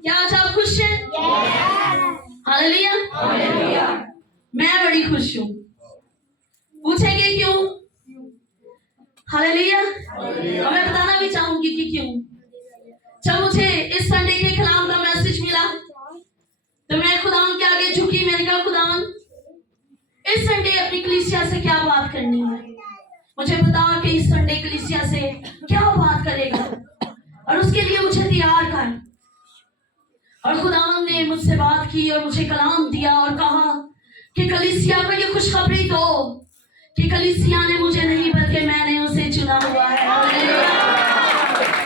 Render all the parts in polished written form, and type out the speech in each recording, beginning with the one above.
क्या आज आप खुश हैं? हालेलुया। मैं बड़ी खुश हूँ। पूछेंगे क्यों? हालेलुया। और मैं बताना भी चाहूंगी कि क्यों। जब मुझे इस संडे के कलाम का मैसेज मिला तो मैं खुदावन के आगे झुकी। मैंने कहा खुदावन, इस संडे अपनी कलीसिया से क्या बात करनी है? मुझे बता कि इस संडे कलीसिया से क्या बात करेगा और उसके लिए मुझे तैयार कर। और खुदावन ने मुझसे बात की और मुझे कलाम दिया और कहा कि कलीसिया को ये खुशखबरी दो कि कलीसिया ने मुझे नहीं बल्कि मैंने उसे चुना हुआ है।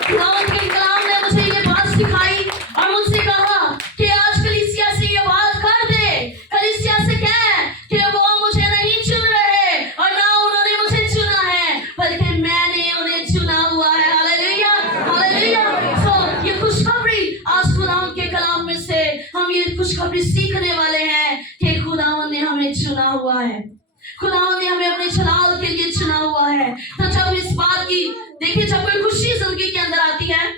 खुदावन के कलाम ने मुझे ये बात सिखाई और मुझसे कहा कि आज कलीसिया से ये बात कर दे, कलीसिया से कह कि वो मुझे नहीं चुन रहे और ना उन्होंने मुझे चुना है बल्कि मैंने उन्हें चुना हुआ है। Hallelujah, hallelujah. सो ये खुशखबरी आज खुदावन के कलाम में से हम ये खुशखबरी सीखने वाले हैं कि खुदावन ने हमें चुना हुआ है, खुदावन ने हमें अपने जलाल के लिए चुना हुआ है। तो जब इस बात की देखिए, जब कोई खुशी जिंदगी के अंदर आती है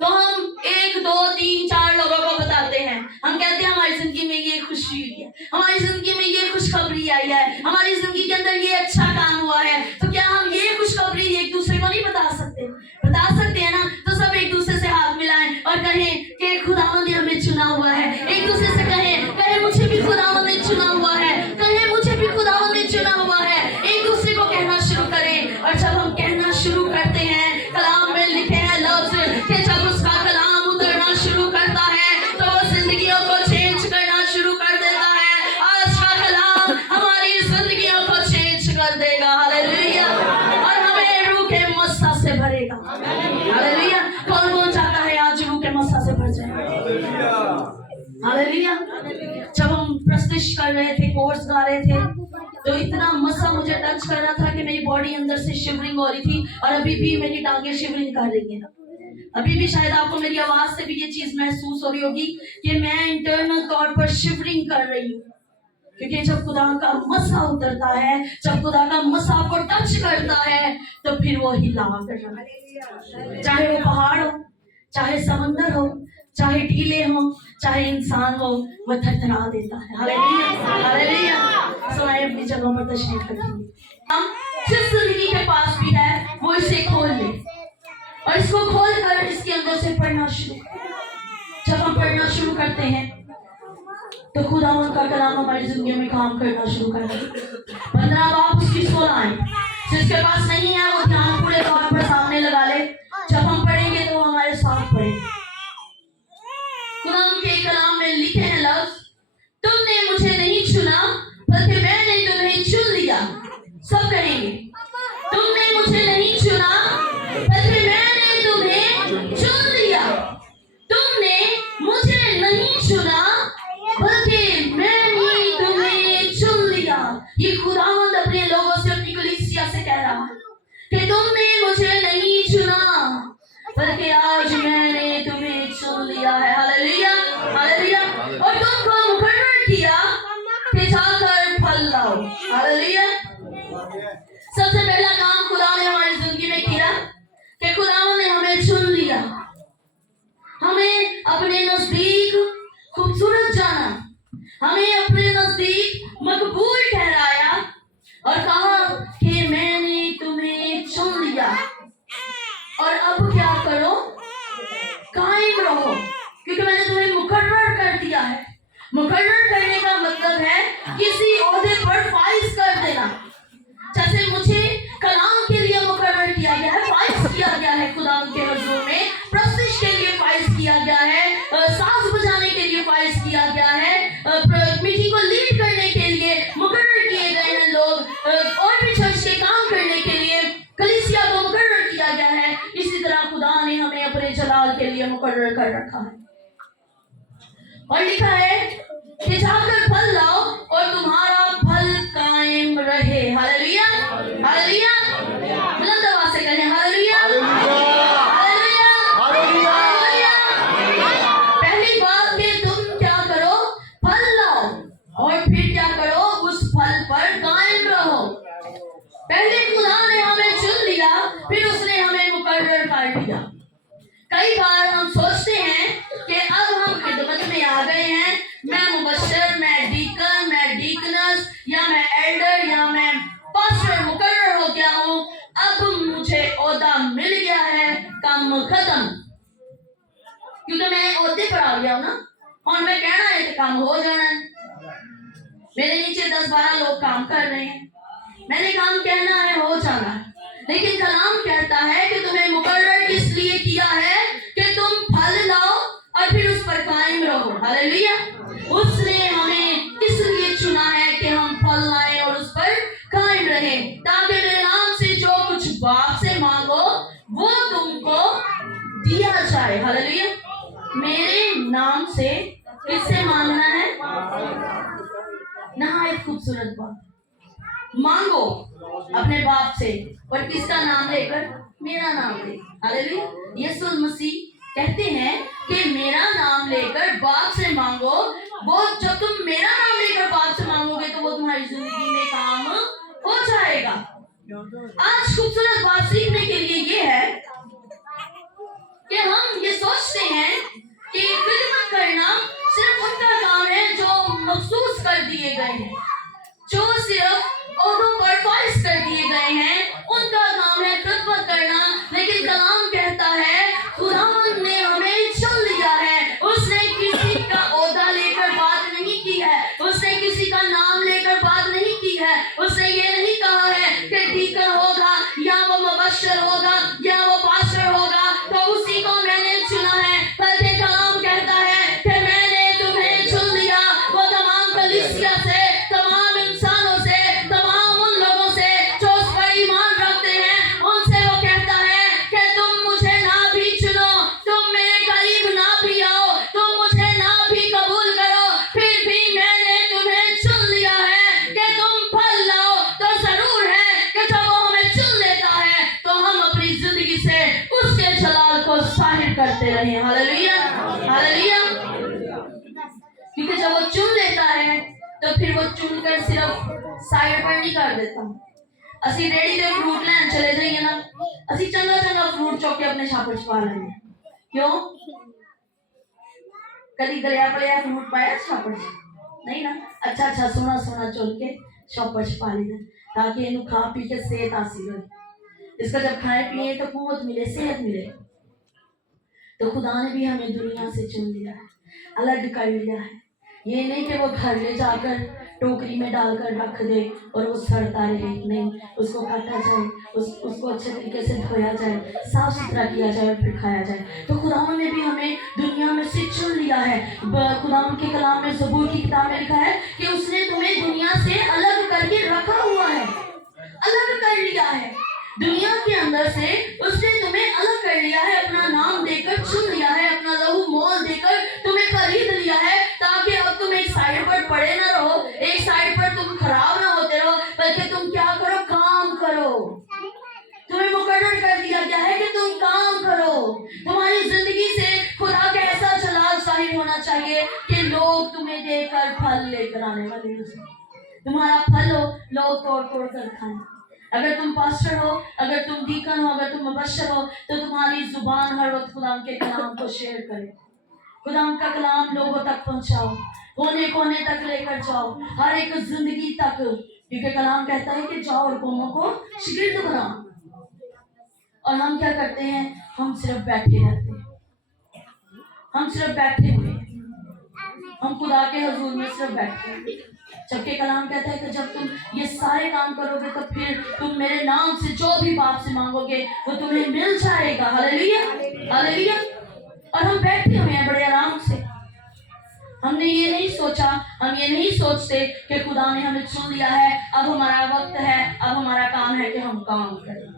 तो हम 1 2 3 4 लोगों को बताते हैं। हम कहते हैं हमारी जिंदगी में ये खुशी हुई है, हमारी जिंदगी में ये खुशखबरी आई है, हमारी जिंदगी के अंदर ये अच्छा काम हुआ है। तो क्या हम ये खुशखबरी एक दूसरे को नहीं बता सकते? बता सकते हैं ना। तो सब एक दूसरे से हाथ मिलाएं और कहें कि खुदावन ने हमें चुना हुआ है। एक दूसरे से कहें मुझे भी खुदावन ने चुना हुआ है, कहें मुझे भी खुदावन ने चुना हुआ है। एक दूसरे को कहना शुरू करें। और जब हम कहना शुरू करते हैं, कलाम में लिखे हैं लफ्ज कि जब उसका कलाम उतरना शुरू करता है तो वो जिंदगियों को चेंज करना शुरू कर देता है। आज का कलाम हमारी जिंदगियों को चेंज कर देगा। हालेलुया। और हमें रूह के मस्सा से भरेगा। हालेलुया। कौन कौन चाहता है आज रूह के मस्सा से भर जाए? हालेलुया। जब हम प्रस्तुत कर रहे थे, कोर्स गा रहे थे, तो इतना मसा मुझे टच कर रहा था कि मेरी बॉडी अंदर से शिवरिंग हो रही थी और अभी भी मेरी टांगें शिवरिंग कर रही हैं। अभी भी शायद आपको मेरी आवाज से भी ये चीज महसूस हो रही होगी कि मैं इंटरनल तौर पर शिवरिंग कर रही हूँ, क्योंकि जब खुदा का मसा उतरता है, जब खुदा का मसा आपको टच करता है तो फिर वो हिला करता है। चाहे वो पहाड़ हो, चाहे समंदर हो, चाहे टीले हो, चाहे इंसान हो, वो थरथरा देता है। Hallelujah, hallelujah. सुनाए अपनी जगहों पर तशरीफ रखेंगे। हम जिस जिंदगी के पास भी है वो इसे खोल ले और इसको खोल कर इसके अंदर से पढ़ना शुरू करें। जब हम पढ़ना शुरू करते हैं तो खुदावन का कलाम हमारी जिंदगी में काम करना शुरू करता है। 15 बाब उसकी 16 आए। जिसके पास नहीं है वो ध्यान पूरे तौर पर सामने लगा ले। जब हम पढ़ेंगे तो हमारे साथ पढ़ेंगे। खुदावन के कलाम में लिखे हैं लफ्ज, तुमने मुझे नहीं चुना बल्कि मैंने तुम्हें चुन लिया। सब कहेंगे, तुमने मुझे नहीं चुना बल्कि मैंने तुम्हें चुन लिया। तुमने मुझे नहीं चुना बल्कि मैंने तुम्हें चुन लिया। ये खुदावंद अपने लोगों से, अपनी कलीसिया से कह रहा है कि तुमने मुझे नहीं चुना बल्कि आज मैंने तुम्हें चुन लिया है। Hallelujah, hallelujah. और तुमको मुकर्रर किया कि जाकर फल लाओ। हालेलुया। सबसे पहला काम खुदा ने हमारी जिंदगी में किया कि खुदावन ने हमें चुन लिया, हमें अपने नजदीक खूबसूरत जाना, हमें अपने नजदीक मकबूल ठहराया और कहा कि मैंने तुम्हें चुन लिया। और अब क्या करो? कायम रहो, क्योंकि मैंने तुम्हें मुकर्रर कर दिया है। मुकर्रर करने का मतलब है किसी ओहदे पर फाइज कर देना। जैसे मुझे कलाम के लिए मुकर्रर किया गया है, फाइज किया गया है खुदा के हुजूर में, प्रस्तुत के लिए फाइज किया गया है, साज बजाने के लिए फाइज किया गया है, मीटिंग को लीड करने के लिए मुकर्रर किए गए हैं लोग, और भी चर्च के काम करने के लिए कलीसिया को मुकर्रर किया गया है। इसी तरह खुदा ने हमें अपने जलाल के लिए मुकर्रर कर रखा है। और लिखा है कि जाकर फल लाओ और तुम्हारा फल कायम रहे। Hallelujah, hallelujah. बुलंद आवाज से कहें हालेलुया, हालेलुया, हालेलुया। पहली बात कि तुम क्या करो? फल लाओ और फिर क्या करो? उस फल पर कायम रहो। पहले खुदा ने हमें चुन लिया, फिर उसने हमें मुकर्रर कर दिया। कई बार हम सोचते हैं मुझे ओहदा मिल गया है, काम खत्म। क्योंकि मैं ओहदे पर आ गया हूं ना, और मैं कहना है कि काम हो जाना है। मेरे नीचे 10-12 लोग काम कर रहे हैं, मैंने काम कहना है, हो जाना है। लेकिन कलाम कहता है कि तुम्हें मुकर्रर किस लिए किया है कि तुम फल लाओ और फिर उस पर कायम रहो। हालेलुया। उसने हमें इसलिए चुना है कि हम फल लाएं और उस पर कायम रहें, ताकि मेरे नाम से जो कुछ बाप से मांगो वो तुमको दिया जाए। हालेलुया। मेरे नाम से किससे मांगना है? नहायत खूबसूरत बात, मांगो अपने बाप से, पर किसका नाम लेकर? मेरा नाम ले। हालेलुया। यीशु मसीह कहते हैं कि मेरा नाम लेकर बाप से मांगो, वो जब तुम मेरा नाम लेकर बाप से मांगोगे तो वो तुम्हारी जिंदगी में काम हो जाएगा। आज खूबसूरत बात सीखने के लिए ये है कि हम ये सोचते हैं कि खिदमत करना सिर्फ उनका काम है जो मखसूस कर दिए गए हैं, जो सिर्फ ओहदों पर फाइज कर दिए गए हैं, उनका काम है खिदमत करना। लेकिन कलाम कहता है खुदावंद ने हमें चुन लिया है। उसने किसी का ओहदा लेकर बात नहीं की है, उसने किसी का नाम लेकर बात नहीं की है। उसने ये नहीं कहा है कि डीकन होगा या वो मुबश्शिर होगा या वो पास्टर होगा तो उसी को मैंने चुना है, बल्कि कलाम कहता है कि मैंने तुम्हें चुन लिया। वो तमाम कलीसिया से, तमाम इंसानों से, तमाम उन लोगों से जो उस पर ईमान रखते हैं, उनसे वो कहता है कि तुम मुझे ना भी चुनो, तुम मेरे करीब ना भी आओ, तुम मुझे ना भी कबूल करो, फिर भी मैंने तुम्हें चुन लिया है कि तुम फल लाओ। तो जरूर है कि जब वो हमें चुन लेता है तो हम अपनी जिंदगी से उसके जलाल को जाहिर करते रहे। हालेलुया। हालेलुया। क्योंकि जब वो चुन लेता है तो फिर वो चुनकर सिर्फ साइड पर नहीं कर देता। ਅਸੀਂ ਰੇੜੀ ਤੇ ਫਰੂਟ ਲੈਣ ਚਲੇ ਜਾਈਏ ਨਾ, ਅਸੀਂ ਚੰਗਾ ਚੰਗਾ ਫਰੂਟ ਚੁੱਕ ਕੇ ਆਪਣੇ ਛਾਪੜ 'ਚ ਪਾ ਲੈਂਦੇ ਹਾਂ। ਕਿਉਂ? ਕਦੀ ਗਲਿਆ ਪਲਿਆ ਫਰੂਟ ਪਾਇਆ ਛਾਪੜ 'ਚ? नहीं ना। अच्छा अच्छा सोना सोना चुन के छापड़ 'ਚ पा लेना, ताकि इन्हें खा पी के सेहत हासिल हो। इसका जब खाए पिए तो कुव्वत मिले, सेहत मिले। तो खुदा ने भी हमें दुनिया से चुन लिया है, अलग कर लिया है। ये नहीं कि वो घर ले जाकर टोकरी में डालकर रख दे और वो सड़ता रहे, नहीं, उसको काटा जाए, उसको अच्छे तरीके से धोया जाए, साफ सुथरा किया जाए और फिर खाया जाए। तो खुदावंद ने भी हमें दुनिया में से चुन लिया है। खुदावंद के कलाम में ज़बूर की किताब में लिखा है कि उसने तुम्हें दुनिया से अलग करके रखा हुआ है, अलग कर लिया है। दुनिया के अंदर से उसने तुम्हें अलग कर लिया है, अपना नाम देकर चुन लिया है, अपना लहू मोल देकर तुम्हें खरीद लिया है, ताकि अब तुम एक साइड पर पड़े ना रहो, एक साइड पर तुम खराब ना होते रहो, बल्कि तुम क्या करो? काम करो। तुम्हें मुकर्रर कर दिया गया है कि तुम काम करो। तुम्हारी जिंदगी से खुदा का ऐसा जलाल जाहिर होना चाहिए कि लोग तुम्हें देखकर फल लेकर आने वाले हो। तुम्हारा फल हो, लोग तोड़ तोड़ कर खाएं। अगर तुम पास्टर हो, अगर तुम डीकन हो, अगर तुम मुबश्शिर हो, तो तुम्हारी जुबान हर वक्त खुदा के कलाम को शेयर करे। खुदा का कलाम लोगों तक पहुंचाओ, कोने कोने तक लेकर जाओ, हर एक जिंदगी तक। क्योंकि कलाम कहता है कि जाओ और कौमों को शागिर्द बनाओ। और हम क्या करते हैं? हम सिर्फ बैठे रहते हैं, हम सिर्फ बैठे हुए, हम खुदा के हुजूर में सिर्फ बैठे हैं। जबकि कलाम कहता है कि जब तुम ये सारे काम करोगे तो फिर तुम मेरे नाम से जो भी बाप से मांगोगे वो तुम्हें मिल जाएगा। हालेलुया। हालेलुया। और हम बैठे हुए हैं बड़े आराम से। हमने ये नहीं सोचा, हम ये नहीं सोचते कि खुदा ने हमें चुन लिया है, अब हमारा वक्त है, अब हमारा काम है कि हम काम करें,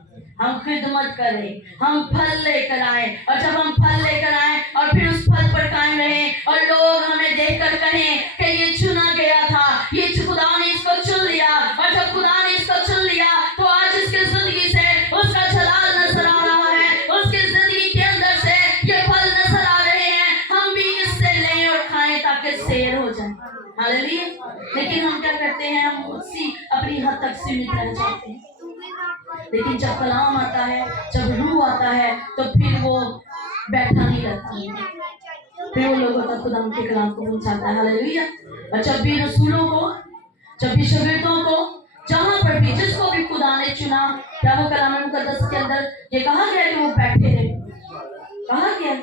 हम खिदमत करें, हम फल लेकर आए। और जब हम फल लेकर आए और फिर उस फल पर कायम रहें और लोग हमें देखकर कहें कि ये चुना गया था, ये खुदा ने इसको चुन लिया। और जब खुदा ने इसको चुन लिया तो आज इसकी जिंदगी से उसका जलाल नजर आ रहा है, उसकी जिंदगी के अंदर से ये फल नजर आ रहे हैं। हम भी इससे लें और खाएं ताकि सैर हो जाए। हालेलुया। लेकिन हम क्या करते हैं? हम उसी अपनी हद तक सीमित रह जाते हैं। लेकिन जब कलाम आता है, जब रूह आता है, तो फिर वो बैठा नहीं रहता, फिर वो लोगों तक खुदा के कलाम को पहुंचाता है। हालेलुया। और जब भी रसूलों को, जब भी शागिर्दों को जहां पर भी जिसको भी खुदा ने चुना, क्या वो कलाम मुकद्दस के अंदर ये कहा गया कि वो बैठे रहे? कहा गया,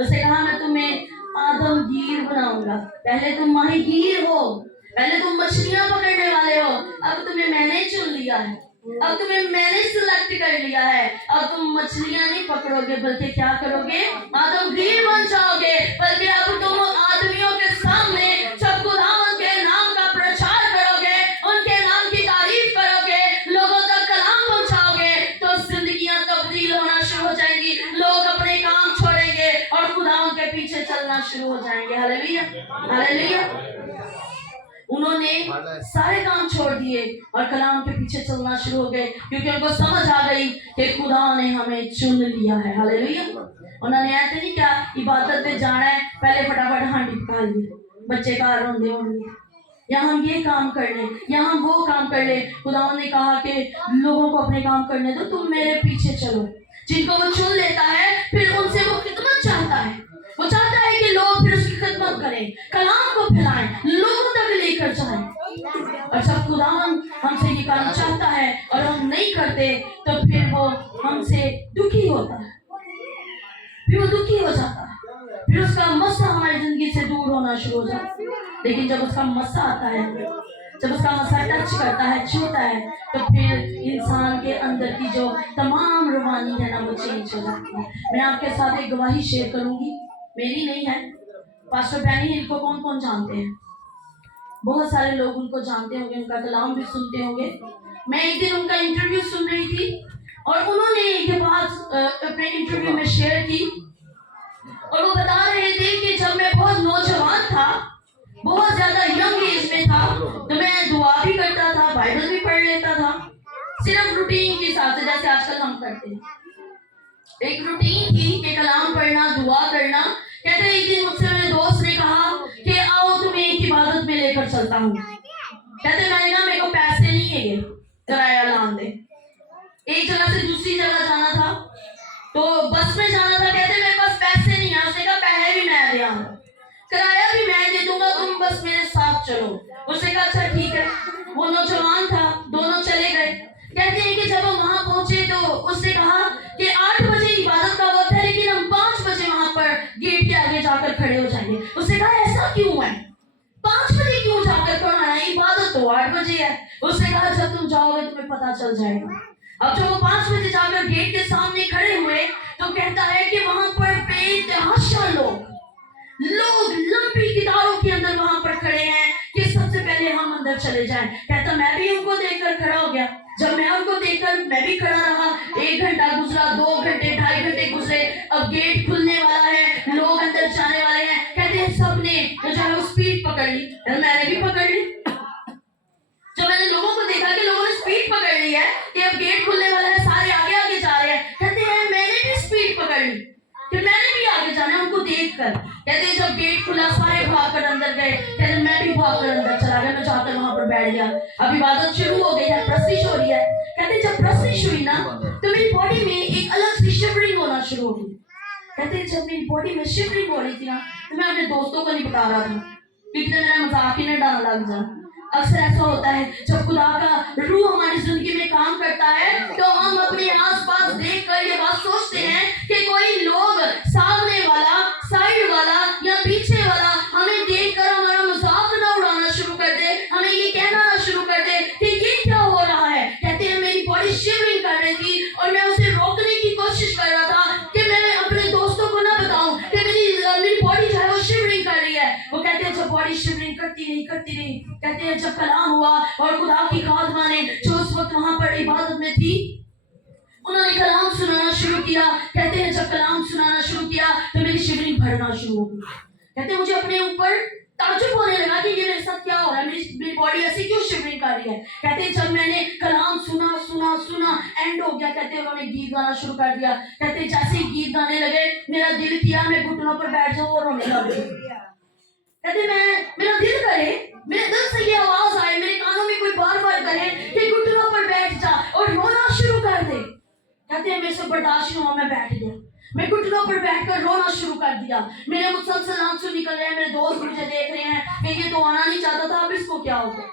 उसे कहा मैं तुम्हें आदमगीर बनाऊंगा। पहले तुम माहीगीर हो, पहले तुम मछलियां पकड़ने वाले हो, अब तुम्हें मैंने चुन लिया है, अब तुम्हें मैंने सिलेक्ट कर लिया है। अब तुम मछलियां नहीं पकड़ोगे बल्कि क्या करोगे? आदमगीर बन जाओगे। बल्कि अब तुम आदमियों के सामने जब खुदावंद के नाम का प्रचार करोगे, उनके नाम की तारीफ करोगे, लोगों तक कलाम पहुंचाओगे, तो जिंदगियां तब्दील होना शुरू हो जाएंगी। लोग अपने काम छोड़ेंगे और खुदावंद के पीछे चलना शुरू हो जाएंगे। Hallelujah, hallelujah. उन्होंने सारे काम छोड़ दिए और कलाम के पीछे चलना शुरू हो गए, क्योंकि उनको समझ आ गई कि खुदा ने हमें चुन लिया है। हालेलुया। उन्होंने ऐसे नहीं क्या इबादत पे जाना है, पहले फटाफट हांडी पका ली, बच्चे का रोंदे होंगे, या हम ये काम कर ले, या हम वो काम कर ले। खुदा ने कहा कि लोगों को अपने काम करने दो, तुम मेरे पीछे चलो। जिनको वो चुन लेता है फिर उनसे वो खिदमत चाहता है, वो चाहता है कि लोग फिर उसकी खिदमत करें, कलाम को फैलाएं, लोगों तक लेकर जाएं। और जब खुदा हमसे ये काम चाहता है और हम नहीं करते, तो फिर वो हमसे दुखी होता है, फिर वो दुखी हो जाता है, फिर उसका मस्सा हमारी जिंदगी से दूर होना शुरू हो जाता है। लेकिन जब उसका मस्सा आता है, जब उसका मस्सा टच करता है, छूता है, तो फिर इंसान के अंदर की जो तमाम रूहानी है ना, वो चेंज हो जाती है। मैं आपके साथ एक गवाही शेयर करूंगी, मेरी नहीं है। पास्टर बैनी हिल को कौन कौन जानते हैं? बहुत सारे लोग उनको जानते होंगे, उनका कलाम भी सुनते होंगे। मैं एक दिन उनका इंटरव्यू सुन रही थी और उन्होंने ये बात अपने इंटरव्यू में शेयर की, और वो बता रहे थे कि जब मैं बहुत नौजवान था, बहुत ज्यादा यंग एज में था, तो मैं दुआ भी करता था, बाइबल भी पढ़ लेता था, सिर्फ रूटीन के हिसाब से, जैसे आजकल हम करते हैं। एक रूटीन थी कि कलाम पढ़ना, दुआ करना। कहते एक दिन मुझसे मेरे दोस्त ने कहा कि आओ तुम्हें एक इबादत में लेकर चलता हूँ। कहते मैंने कहा मेरे को पैसे नहीं है, किराया लान दे। एक जगह से दूसरी जगह जाना था, तो बस में जाना था। कहते मेरे पास पैसे नहीं है। उसने कहा पैसे भी मैं दे आऊंगा, किराया भी मैं दे दूंगा, तुम बस मेरे साथ चलो। उसने कहा अच्छा ठीक है। वो नौजवान था, दोनों चले गए। कहते हैं कि जब हम वहां पहुंचे तो उसने कहा कि 8 बजे इबादत का वक्त है, लेकिन हम 5 बजे वहां पर गेट के आगे जाकर खड़े हो जाएंगे। उसने कहा ऐसा क्यों है, 5 बजे क्यों जाकर करना है, इबादत तो 8 बजे है। उसने कहा जब तुम जाओगे तुम्हें पता चल जाएगा। अब जब वो 5 बजे जाकर गेट के सामने खड़े हुए, तो कहता है कि वहां पर बेतहाशा लोग लंबी कतारों के अंदर वहां पर खड़े हैं कि सबसे पहले हम अंदर चले जाएं। कहता मैं भी उनको देखकर खड़ा हो गया। जब मैं उनको देखकर मैं भी खड़ा रहा, 1 घंटा गुजरा, 2 घंटे, 2.5 घंटे गुजरे। अब गेट खुलने वाला है, लोग अंदर जाने वाले हैं। कहते हैं सबने जो है वो स्पीड पकड़ ली, मैंने भी पकड़ ली। जब मैंने लोगों को देखा कि लोगों ने स्पीड पकड़ ली है कि अब गेट खुलने वाला है, सारे आगे आगे जा रहे हैं, कहते हैं मैंने भी स्पीड पकड़ ली कि मैंने भी आगे जाना है उनको देखकर। कहते हैं जब गेट खुला सारे भागकर अंदर गए। कहते मैं भी भागकर अंदर चला गया, मैं जाकर वहां पर बैठ गया। अब इबादत शुरू हो गई है, प्रस्तिश हो रही है। कहते जब प्रस्तिश हुई ना, तो मेरी बॉडी में एक अलग सी शिवरिंग होना शुरू हो गई। कहते जब मेरी बॉडी में शिवरिंग हो रही थी ना, तो मैं अपने दोस्तों को नहीं बता रहा था, क्योंकि मेरा मजाक ही न डालने लग जाए। अक्सर ऐसा होता है जब खुदा का रूह हमारी जिंदगी में काम करता है, तो हम अपने आसपास देखकर ये बात सोचते हैं कि कोई लोग सामने वाला, साइड वाला या पीछे वाला हमें देखकर हमारा मजाक न उड़ाना शुरू कर दे, हमें ये कहना शुरू कर दे कि ये क्या हो रहा है। कहते हैं मेरी बॉडी शिवरिंग कर रही थी और मैं उसे रोकने की कोशिश कर रहा था कि मैं अपने दोस्तों को ना बताऊं कि मेरी बॉडी जो है वो शिवरिंग कर रही है। वो कहते हैं जब बॉडी शिवरिंग करती रही, कहते हैं जब कलाम हुआ और खुदा की खादमा ने जो उस वक्त वहां पर इबादत में थी, उन्होंने कलाम सुनाना शुरू किया। कहते हैं जब कलाम सुनाना शुरू किया तो मेरी शिवरिंग भरना शुरू हो गई। कहते हैं मुझे अपने ऊपर ताज्जुब होने लगा कि ये मेरे साथ क्या हो रहा है, मेरी बॉडी ऐसी क्यों शिवरिंग कर रही है। कहते हैं जब मैंने कलाम सुना एंड हो गया। कहते हैं उन्होंने गीत गाना शुरू कर दिया। कहते हैं जैसे ही गीत गाने लगे, मेरा दिल किया मैं घुटनों पर बैठ जाऊं और रोने लग गई। कहते मेरा दिल करे, मेरे दिल से ये आवाज आए, मेरे कानों में कोई बार बार करे कि घुटनों पर बैठ जा और रोना शुरू कर दे। कहते हैं मेरे से बर्दाश्त नहीं हुआ, मैं बैठ गया। मैं घुटनों पर बैठकर रोना शुरू कर दिया। मेरे मुसलसल आंसू निकल रहे हैं। मेरे दोस्त मुझे देख रहे हैं कि ये तो आना नहीं चाहता था, अब इसको क्या हो गया।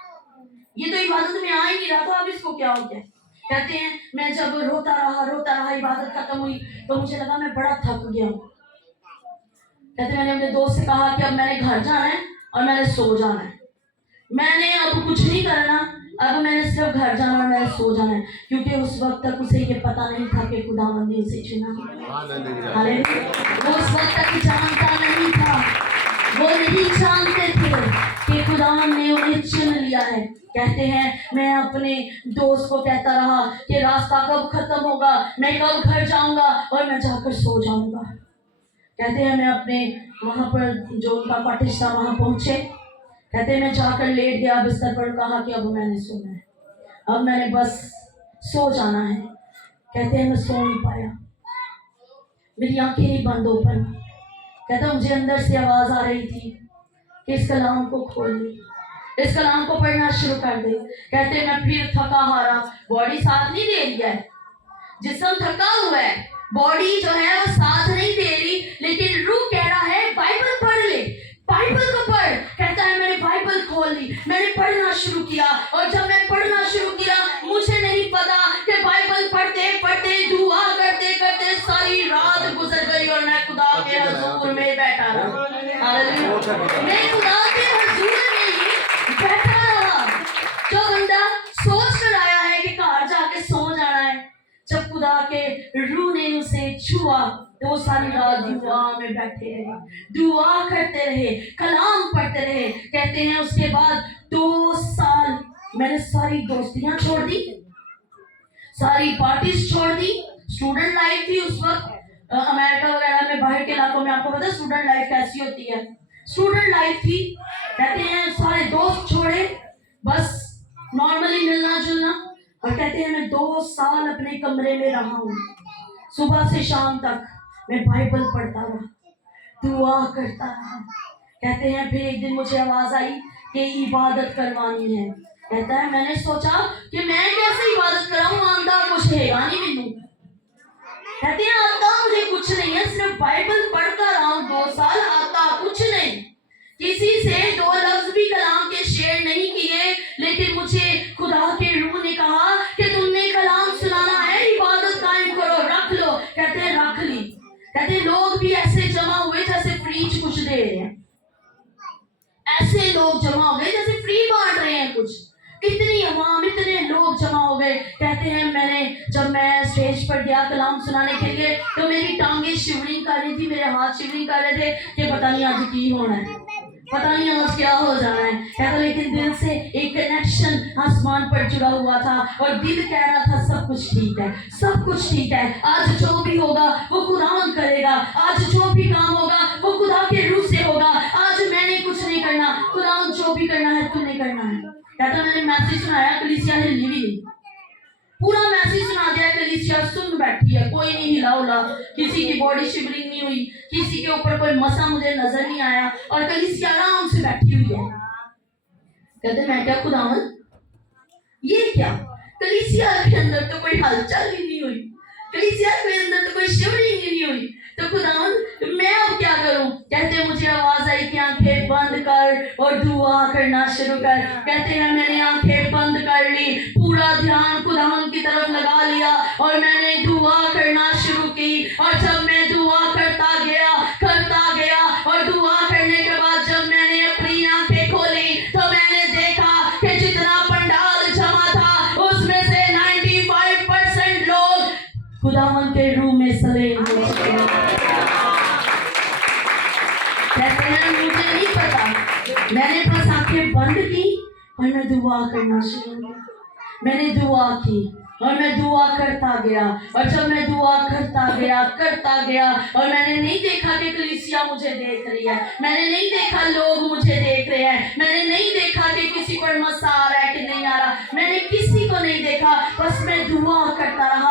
ये तो इबादत में आ ही नहीं रहा, तो अब इसको क्या हो गया। कहते हैं मैं जब रोता रहा, इबादत खत्म हुई तो मुझे लगा मैं बड़ा थक गया हूँ। कहते मैंने अपने दोस्त से कहा कि अब मैंने घर जाना है और मैंने सो जाना है, मैंने अब कुछ नहीं करना, अब मैंने सिर्फ घर जाना और मैंने सो जाना है, क्योंकि उस वक्त तक उसे ये पता नहीं था कि खुदावंद ने उसे चुना। वो उस वक्त तक जानता नहीं था, वो नहीं जानते थे कि खुदावंद ने उन्हें चुन लिया है। कहते हैं मैं अपने दोस्त को कहता रहा कि रास्ता कब खत्म होगा, मैं कब घर जाऊंगा और मैं जाकर सो जाऊंगा। कहते हैं मैं अपने वहां पर जो उनका कॉटेज था वहां पहुंचे। कहते हैं मैं जाकर लेट गया बिस्तर पर, कहा कि अब मैंने सोना है, अब मैंने बस सो जाना है। कहते हैं मैं सो नहीं पाया, मेरी आंखें ही बंद ओपन। कहता मुझे अंदर से आवाज आ रही थी कि इस कलाम को खोल ले, इस कलाम को पढ़ना शुरू कर दे। कहते मैं फिर थका हारा, बॉडी साथ नहीं दे रही है, जिस्म थका हुआ है, बॉडी जो है वो साथ नहीं दे रही, लेकिन रूह कह रहा है बाइबल पढ़ ले, बाइबल को पढ़। कहता है मैंने बाइबल खोल ली, मैंने पढ़ना शुरू किया, और जब मैं पढ़ना शुरू किया मुझे नहीं पता कि बाइबल पढ़ते पढ़ते दुआ करते करते सारी रात गुजर गई और मैं खुदा के हुजूर में बैठा रहा। मैं खुदा के हुजूर में ही बैठा रहा। जो बंदा सोच कर आया है कि घर जाके सो जाना है, जब खुदा के रूह ने उसे छुआ तो वो सारी रात दुआ में बैठे रहे, दुआ करते रहे, कलाम पढ़ते रहे। कहते हैं उसके बाद 2 साल मैंने सारी दोस्तियां छोड़ दी, सारी पार्टीज छोड़ दी। स्टूडेंट लाइफ थी उस वक्त अमेरिका वगैरह में, बाहर के इलाकों में आपको पता है स्टूडेंट लाइफ कैसी होती है, स्टूडेंट लाइफ थी। कहते हैं सारे दोस्त छोड़े, बस नॉर्मली मिलना जुलना। और कहते हैं मैं 2 साल अपने कमरे में रहा हूँ, सुबह से शाम तक मैं बाइबल पढ़ता रहा, दुआ करता रहा। कहते हैं फिर एक दिन मुझे आवाज आई कि इबादत करवानी है। कहता है मैंने सोचा कि मैं कैसे इबादत कराऊं, आंदा कुछ है नहीं मैनू। कहते हैं आता मुझे कुछ नहीं है, सिर्फ बाइबल पढ़ता रहा हूं 2 साल, आता कुछ नहीं, किसी से 2 लफ्ज भी कलाम के शेयर नहीं किए। लेकिन मुझे खुदा के रूह ने कहा कि तुमने कलाम सुनाना है, इबादत कायम करो, रख लो। कहते हैं रख ली। कहते हैं लोग भी ऐसे जमा हुए जैसे फ्री कुछ दे रहे हैं, ऐसे लोग जमा हो गए जैसे फ्री बांट रहे हैं कुछ, इतनी अवाम, इतने लोग जमा हो गए। कहते हैं जब मैं स्टेज पर गया कलाम सुनाने के लिए तो मेरी टांगें शिवरिंग कर रही थी, मेरे हाथ शिवरिंग कर रहे थे कि पता नहीं आज की होना है, पता नहीं आज क्या हो जाना है। कहता लेकिन दिल से एक कनेक्शन आसमान पर जुड़ा हुआ था और दिल कह रहा था सब कुछ ठीक है, सब कुछ ठीक है, आज जो भी होगा वो खुदा करेगा, आज जो भी काम होगा वो खुदा के रूह से होगा, आज मैंने कुछ नहीं करना, खुदा जो भी करना है तूने करना है। कहता मैंने मैसेज सुनाया, कलीसिया ने ली नहीं, पूरा मैसेज सुना दिया, कलीसिया सुन बैठी है, कोई नहीं हिला उला, किसी की बॉडी शिवरिंग नहीं हुई, किसी के ऊपर कोई मसा मुझे नजर नहीं आया, और कलीसिया आराम से बैठी हुई है। कहते मैं क्या खुदावन ये क्या, कलीसिया के अंदर तो कोई हलचल ही नहीं हुई, कलीसिया के अंदर तो कोई शिवरिंग ही नहीं हुई, तो खुदावन मैं अब क्या करूं। कहते मुझे आवाज आई कि आंखें बंद कर और दुआ करना शुरू कर। कहते हैं मैंने आंखें बंद कर ली, पूरा ध्यान खुदावन की तरफ लगा लिया और मैंने दुआ करना शुरू की। और जब मैं दुआ करता गया और दुआ करने के बाद जब मैंने अपनी आंखें खोली तो मैंने देखा कि जितना पंडाल जमा था उसमें से 95% लोग खुदावन के रूह में सले हो चुके हैं। कहते हैं मुझे नहीं पता, मैंने बस आंखें बंद की और मैं दुआ करना शुरू किया। मैंने दुआ की और मैं दुआ करता गया, और जब मैं दुआ करता गया और मैंने नहीं देखा कि कलीसिया मुझे देख रही है, मैंने नहीं देखा लोग मुझे देख रहे हैं, मैंने नहीं देखा कि किसी पर मसा आ रहा है कि नहीं आ रहा, मैंने किसी को नहीं देखा, बस मैं दुआ करता रहा।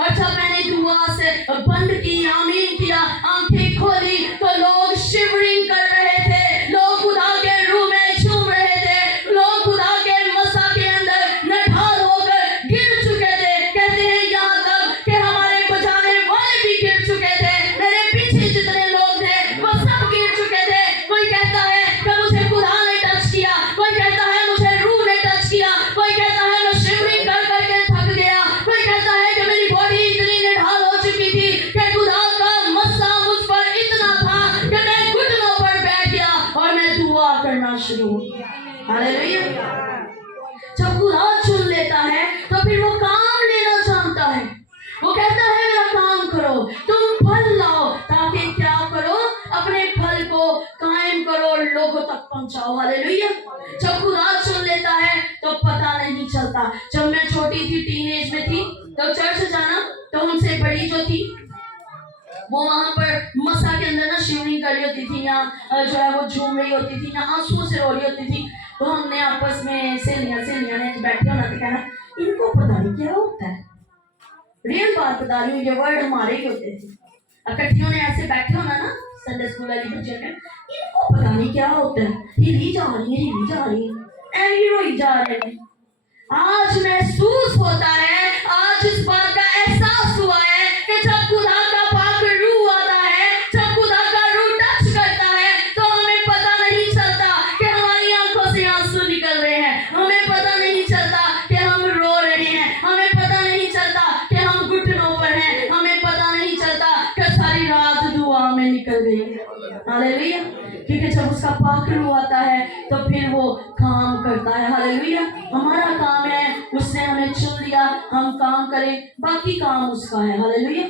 और जब मैंने दुआ से बंद की, आमीन किया, आंखें खोली तो लोग शिवरिंग कर रहे थे, लोग खुदा के रूह में झूम रहे थे, लोग खुदा के मसा के अंदर नढाल होकर गिर चुके थे। कहते हैं यहाँ तक कि हमारे बजाने वाले भी गिर चुके थे, मेरे पीछे जितने लोग थे वो सब गिर चुके थे। कोई कहता है कि मुझे खुदा ने टच किया, कोई कहता है मुझे करो, तुम फल लाओ, ताकि क्या करो, अपने फल को कायम करो और लोगों तक पहुंचाओ। हालेलुया। जब खुदा चुन लेता है तो पता नहीं चलता। जब मैं छोटी थी, टीनेज में थी, तो चर्च जाना, तो हमसे बड़ी जो थी वो वहां पर मसा के अंदर ना शिवरिंग कर रही होती थी, या जो है वो झूम रही होती थी, या आंसुओं से रो रही होती थी। तो हमने आपस में सहेलियां ने बैठे होना, तो कहना इनको पता नहीं क्या होता है। रियल बात बता रही हूँ, ये वर्ड हमारे ही होते थे। इकट्ठियों ने ऐसे बैठे होना ना, संडे स्कूल वाली बच्चे में, इनको पता नहीं क्या होता है, हिली जा रही है, एंड रोई जा रहे हैं। आज महसूस होता है, आज इस बात का एहसास हुआ है कि जब खुदा का पाक रूह आता है, जब खुदा का रूह टच करता है, तो हमें पता नहीं चलता कि हमारी आंखों से आंसू निकल रहे हैं, हमें पता नहीं चलता कि हम रो रहे हैं, हमें पता नहीं चलता कि हम घुटनों पर हैं, हमें पता नहीं चलता कि सारी रात दुआ में निकल गई है। हालेलुया। क्योंकि जब उसका पाक रूह आता है तो फिर वो काम करता है। हालेलुया। हमारा काम है, उसने हमें चुन लिया, हम काम करें, बाकी काम उसका है। हालेलुया।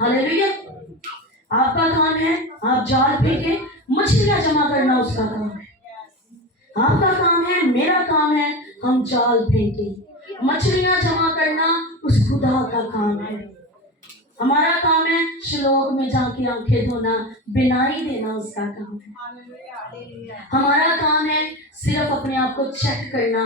हालेलुया। आपका काम है आप जाल फेंके, मछलियां जमा करना उसका काम है। आपका काम है, मेरा काम है, हम जाल फेंके, मछलियां जमा करना उस खुदा का काम है। हमारा काम है श्लोक में जाके आंखें धोना, बिनाई देना उसका काम है। हमारा काम है सिर्फ अपने आप को चेक करना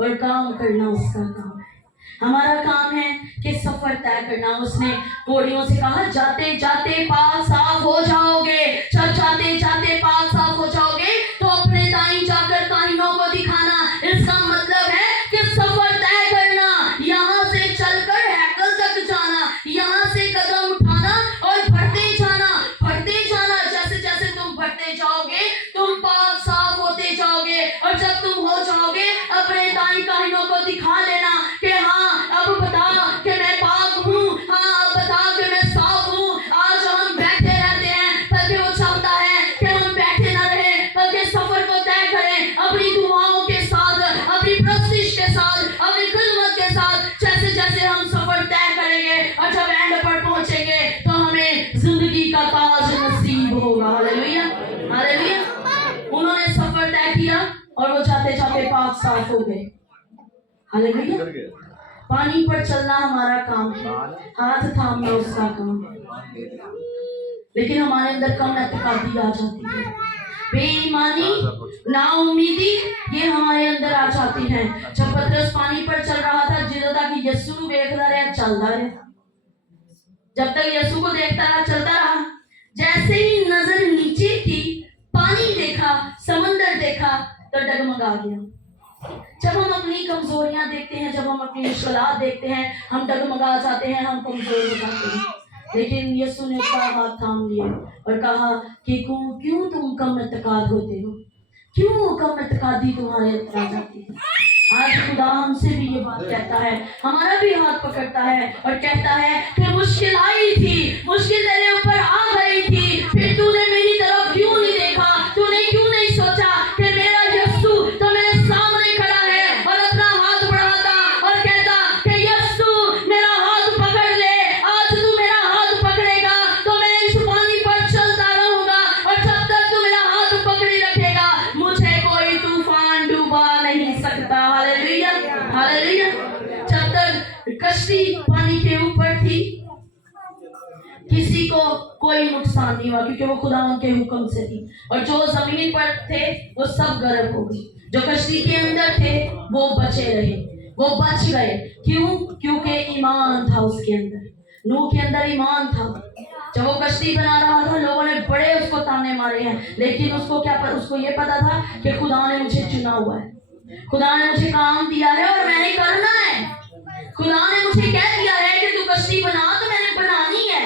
और काम करना उसका काम है। हमारा काम है कि सफर तय करना। उसने घोड़ियों से कहा जाते जाते पाक साफ हो जाओगे। जब जाते जाते पाक साफ हो जाओगे तो अपने दाईं जाकर काहिनों को दिखाना। इसका मतलब है कि सफर तय करना, यहाँ से चलकर हैकल तक जाना, यहाँ से कदम उठाना और बढ़ते जाना, बढ़ते जाना। जैसे जैसे तुम बढ़ते जाओगे तुम पाक साफ होते जाओगे, और जब तुम हो जाओगे अपने दाईं काहिनों को दिखा लेना कि हाँ अब बता कि मैं पाक हूँ, हाँ अब बता कि मैं साफ हूँ। आज हम बैठे रहते हैं बल्कि वो चाहता है कि हम बैठे ना रहे, बल्कि सफर को तय करें अपनी दुआओं के साथ, अपनी प्रस्तिश के साथ, अपनी खिदमत के साथ। जैसे जैसे हम सफर तय करेंगे और जब एंड पर पहुंचेंगे तो हमें जिंदगी का ताज नसीब होगा। हालेलुया। हालेलुया। उन्होंने सफर तय किया और वो जाते जाते पाक साफ हो गए। हालेलुया। पानी पर चलना हमारा काम है, हाथ थामना उसका काम है। लेकिन हमारे अंदर कम एतकादी आ जाती है, बेईमानी, नाउमीदी, ये हमारे अंदर आ जाती है। जब पतरस पानी पर चल रहा था, जिदों तक यीशु को देखता रहा, चलता रहा, जब तक यीशु को देखता रहा, चलता रहा। जैसे ही नजर नीचे की, पानी देखा, समंदर देखा, तो डगमगा गया। जब हम अपनी कमजोरियां देखते हैं, जब हम अपनी मुश्किलात देखते हैं, हम डगमगा जाते हैं, हम कमजोर हो जाते हैं। लेकिन यीशु ने उसका हाथ थाम लिया और कहा कि क्यों तुम कम एतकाद होते हो, क्यों कम एतकादी तुम्हारे अंदर आ जाती है। आज खुदा हमसे भी ये बात कहता है, हमारा भी हाथ पकड़ता है और कहता है कि मुश्किल आई थी, मुश्किल तेरे ऊपर आ गई थी, फिर तूने मेरी तरफ क्यों नहीं देखा, तूने क्यों नहीं सोचा कि मेरा यीशु तो मेरे सामने खड़ा है और अपना हाथ बढ़ाता और कहता कि यीशु मेरा हाथ पकड़ ले। आज तू मेरा हाथ पकड़ेगा तो मैं इस पानी पर चलता रहूंगा, और जब तक तू मेरा हाथ पकड़ी रखेगा मुझे कोई तूफान डुबा नहीं सकता। हालेलुया। हालेलुया। जब तक कश्ती पानी के ऊपर थी किसी को कोई नुकसान नहीं हुआ, क्योंकि वो खुदा के हुक्म से थी। और जो जमीन पर थे वो सब गर्क हो गए, जो कश्ती के अंदर थे वो बचे रहे, वो बच गए। क्यों? क्योंकि ईमान था उसके अंदर, नूह के अंदर ईमान था। जब वो कश्ती बना रहा था लोगों ने बड़े उसको ताने मारे हैं, लेकिन उसको क्या उसको ये पता था कि खुदा ने मुझे चुना हुआ है, खुदा ने मुझे काम दिया है और मैंने करना है। खुदा ने मुझे कह दिया है कि तू कश्ती बना, तो मैंने बनानी है,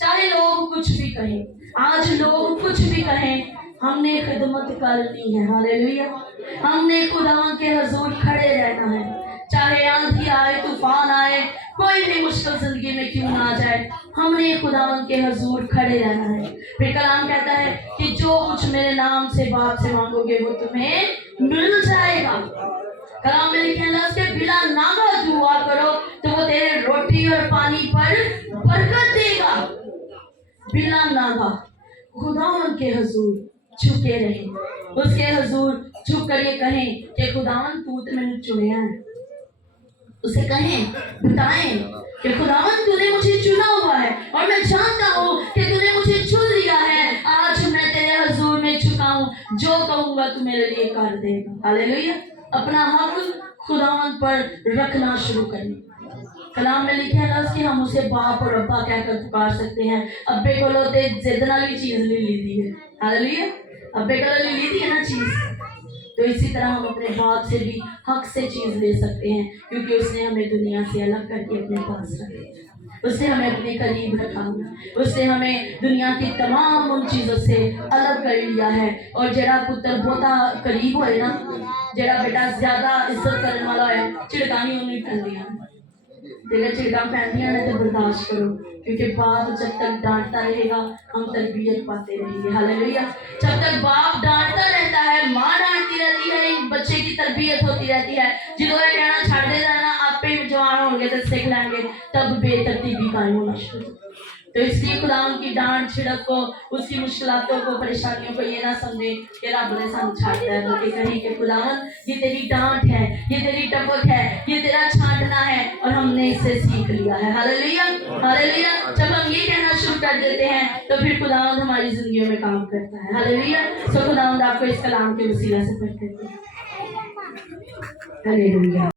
चाहे लोग कुछ भी कहें। आज लोग कुछ भी कहें, हमने खिदमत करनी है। हालेलुया। हमने खुदा के हुजूर खड़े रहना है, चाहे आंधी आए, तूफान आए, कोई भी मुश्किल जिंदगी में क्यों ना आ जाए, हमने खुदावन के हुजूर खड़े रहना है। फिर कलाम कहता है कि जो कुछ मेरे नाम से बाप से मांगोगे वो तुम्हें मिल जाएगा। कलाम में लिखे हैं उसके बिला नागा दुआ करो तो वो तेरे रोटी और पानी पर बरकत देगा। बिला नागा खुदावन के हजूर झुके रहें, उसके हजूर झुक कर ये कहें कि खुदावन तू तो मैंने चुनिया है। उसे कहें, बताएं कि खुदावन तूने मुझे चुना हुआ है और मैं जानता हूँ कि तूने मुझे चुन लिया है। आज मैं तेरे हजूर में झुका हूँ, जो कहूँगा तू मेरे लिए कर देगा। हालेलुया। अपना हक खुदावन पर रखना शुरू करें। कलाम में लिखे है कि हम उसे बाप और अब्बा कहकर पुकार सकते हैं। अब्बे को लोते जिद नाल भी चीज ले ली थी है। हालेलुया। अब्बे को ले ली थी है ना चीज, तो इसी तरह हम अपने बाप से भी हक से चीज ले सकते हैं, क्योंकि उसने हमें दुनिया से अलग करके अपने पास रखा, उसने हमें अपने करीब रखा, उसने हमें दुनिया की तमाम उन चीजों से अलग कर लिया है। और जरा पुत्र बहुता करीब होए ना, जरा बेटा ज्यादा इज्जत करने वाला है, चिड़कानी उन्हें पैंदियां, जेकर चिड़का पैंदियां ने तो बर्दाश्त करो, क्योंकि बाप जब तक डांटता रहेगा हम तरबियत पाते रहेंगे। हालेलुया। जब तक बाप डांटता रहता है, माँ डांटती रहती है, एक बच्चे की तरबियत होती रहती है। जिਦੋਂ ਇਹ ਕਹਿਣਾ ਛੱਡ ਦੇ ਜਾਣਾ आपे जवान होंगे तो सीख लेंगे, तब बेतरतीबी कायम होना शुरू। तो इसलिए खुदावन की डांट छिड़क को, उसकी मुश्किलातों को, परेशानियों को ये ना समझे कि रब ने सानू छाड़ता है, बल्कि कहीं कि खुदावन ये तेरी डांट है, ये तेरी टपक है, ये तेरा छांटना है और हमने इससे सीख लिया है। हालेलुया। हालेलुया। जब हम ये कहना शुरू कर देते हैं तो फिर खुदावन हमारी जिंदगी में काम करता है। हालेलुया। सो खुदावन आपको इस कलाम के वसीला से बरकत दे। हालेलुया।